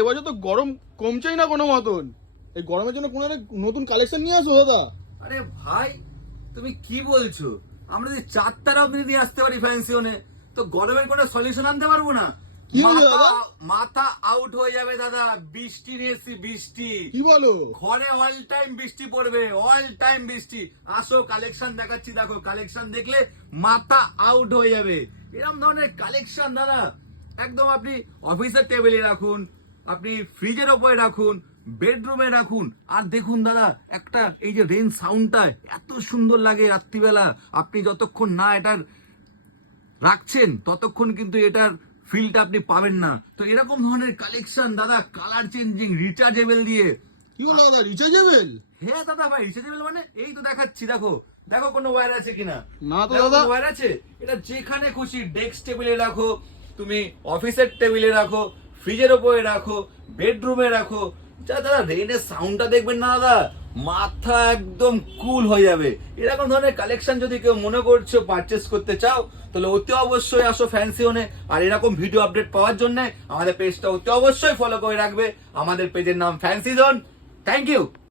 এবছর তো গরম কমছেই না কোনো মতন। এই গরমের জন্য কোনো একটা নতুন কালেকশন নিয়ে আসো দাদা। আরে ভাই তুমি কি বলছো? আমরা যদি 4 তারা অব্দি নিয়ে আসতে পারি ফ্যান্সিওনে, তো গরমের কোনো সলিউশন আনতে পারবো না? কি হয়েছে দাদা? মাথা আউট হয়ে যাবে দাদা। বৃষ্টি নিয়েছি, বৃষ্টি। কি বলো? ঘরে অল টাইম বৃষ্টি পড়বে, অল টাইম বৃষ্টি। আসো কালেকশন দেখাচ্ছি, দেখো কালেকশন দেখলে মাথা আউট হয়ে যাবে। এরকম ধরনের কালেকশন দাদা একদম আপনি অফিসের টেবিলে রাখুন, আপনি ফ্রিজের ওপরে রাখুন, বেডরুমে রাখুন। আর দেখুন দাদা, একটা এই যে রেন সাউন্ডটা এত সুন্দর লাগে রাত্রিবেলা। আপনি যতক্ষণ না এটার রাখছেন ততক্ষণ কিন্তু এটার ফিলটা আপনি পাবেন না। তো এরকম ধরনের কালেকশন দাদা, কালার চেঞ্জিং, রিচার্জেবল দিয়ে। কি বলো দাদা, রিচার্জেবল? হ্যাঁ দাদা ভাই, রিচার্জেবল মানে এই তো দেখাচ্ছি, দেখো দেখো কোনো ওয়্যার আছে কিনা। না তো দাদা। ওয়্যার আছে। এটা যেখানে খুশি ডেস্ক টেবিলে রাখো, তুমি অফিসের টেবিলে রাখো, ফ্রিজের ওপরে রাখো, বেডরুমে রাখো। যা দাদা রেনের সাউন্ডটা দেখবেন না দাদা, মাথা একদম কুল হয়ে যাবে। এরকম ধরনের কালেকশন যদি কেউ মনে করছো পারচেস করতে চাও, তাহলে অতি অবশ্যই আসো ফ্যান্সিওনে। আর এরকম ভিডিও আপডেট পাওয়ার জন্য আমাদের পেজটা অতি অবশ্যই ফলো করে রাখবে। আমাদের পেজের নাম ফ্যান্সি জোন। Thank you.